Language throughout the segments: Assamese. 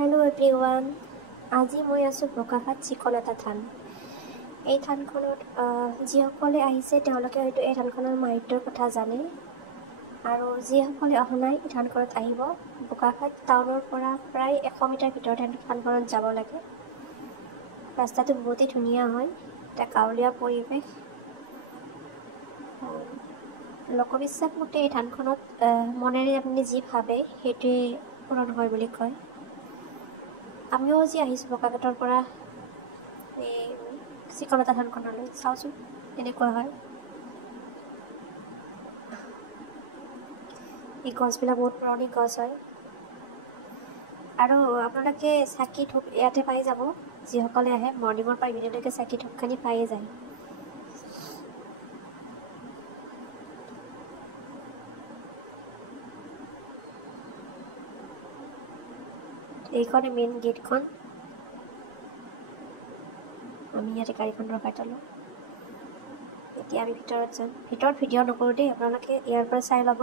Hello everyone. আজি মই আছো বোকাখাত চিকনতা থান। এই থানখনত যিসকলে আহিছে তেওঁলোকে হয়তো এই থানখনৰ মাহিত্যৰ কথা জানে আৰু যিসকলে অহা নাই এই থানখনত আহিব। বোকাখাত টাউনৰ পৰা প্ৰায় 100 মিটাৰ ভিতৰত থানখনত যাব লাগে। ৰাস্তাটো বহুতেই ধুনীয়া হয়, এটা গাঁৱলীয়া পৰিৱেশ। লোকবিশ্বাস মতে এই থানখনত মনেৰে আপুনি যি ভাবে সেইটোৱে পূৰণ হয় বুলি কয়। আমিও আজি আহিছোঁ বোকাখাতৰ পৰা এই চিকনতা থানখনলৈ। চাওঁচোন এনেকুৱা হয়। এই গছবিলাক বহুত পুৰণি গছ হয় আৰু আপোনালোকে চাকি ধূপ ইয়াতে পাই যাব। যিসকলে আহে মৰ্ণিঙৰ পৰা ইভিনিংলৈকে চাকি ধূপখিনি পায়ে যায়। এইখন মেইন গেটখন। আমি ইয়াতে গাড়ীখন ৰখাই থ'লোঁ। এতিয়া আমি ভিতৰত যাম। ভিতৰত ভিডিঅ' নকৰোঁ দেই, আপোনালোকে ইয়াৰ পৰা চাই ল'ব,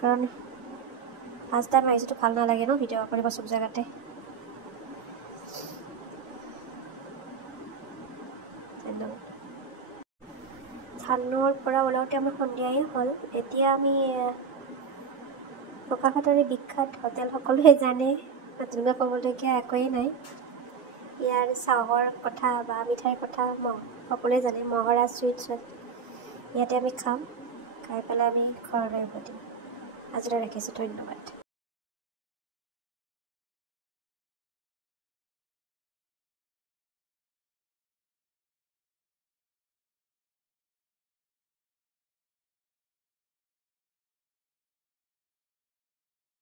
কাৰণ ফাৰ্ষ্ট টাইম আহিছোঁতো ভাল নালাগে ন ভিডিঅ' কৰিব চব জেগাতে। থানৰ পৰা ওলাওঁতে আমাৰ সন্ধিয়াই হ'ল। এতিয়া আমি বোকাখাতৰে বিখ্যাত হোটেল সকলোৱে জানে, নতুনকৈ ক'বলগীয়া একোৱেই নাই। ইয়াৰ চাহৰ কথা বা মিঠাইৰ কথা সকলোৱে জানে। মহাৰাজ চুইটছত ইয়াতে আমি খাম, খাই পেলাই আমি ঘৰলৈ উভতিম। আজিলৈ ৰাখিছোঁ, ধন্যবাদ।